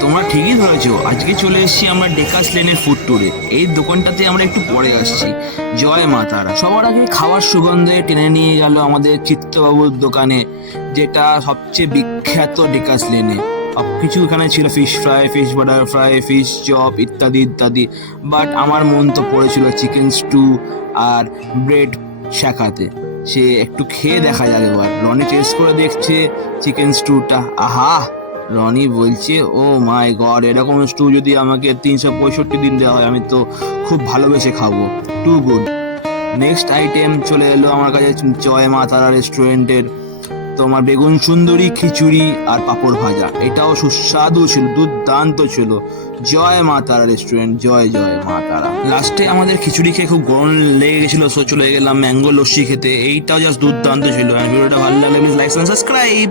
তোমরা ঠিকই ধরেছো, আজকে চলে এসেছি আমরা ডেকাস লেনের ফুড ট্যুরে। এই দোকানটাতে আমরা একটু পরে আসছি। জয় মা তারা। সবার আগে খাওয়ার সুগন্ধে টেনে নিয়ে গেল আমাদের চিত্তবাবুর দোকানে, যেটা সবচেয়ে বিখ্যাত ডেকাস লেনে। সবকিছু এখানে ছিল, fish fry, fish butter fry, fish chop ইত্যাদি ইত্যাদি। বাট আমার মন তো পড়েছিল চিকেন স্টু আর ব্রেড শাখাতে। সে একটু খেয়ে দেখা যাক এবার। রনি টেস্ট করে দেখছে চিকেন স্টুটা। আহা, রনি বলছে ও মাই গড, এরকম স্টু যদি আমাকে 365 দিন দেওয়া হয় আমি তো খুব ভালোবেসে খাবো। Two good. নেক্সট আইটেম চলে এলো আমার কাছে জয় মা তারা রেস্টুরেন্টের তোমার বেগুন সুন্দরী খিচুড়ি আর পাঁপড় ভাজা। এটাও সুস্বাদু ছিল, দুর্দান্ত ছিল। জয় মা তারা রেস্টুরেন্ট, জয় জয় মা তারা। লাস্টে আমাদের খিচুড়ি খেয়ে খুব গরম লেগে গেছিল, সো চলে গেলাম ম্যাঙ্গো লস্যি খেতে। এইটাও জাস্ট দুর্দান্ত ছিল। ভিডিওটা ভালো লাগলে প্লিজ লাইক এন্ড সাবস্ক্রাইব।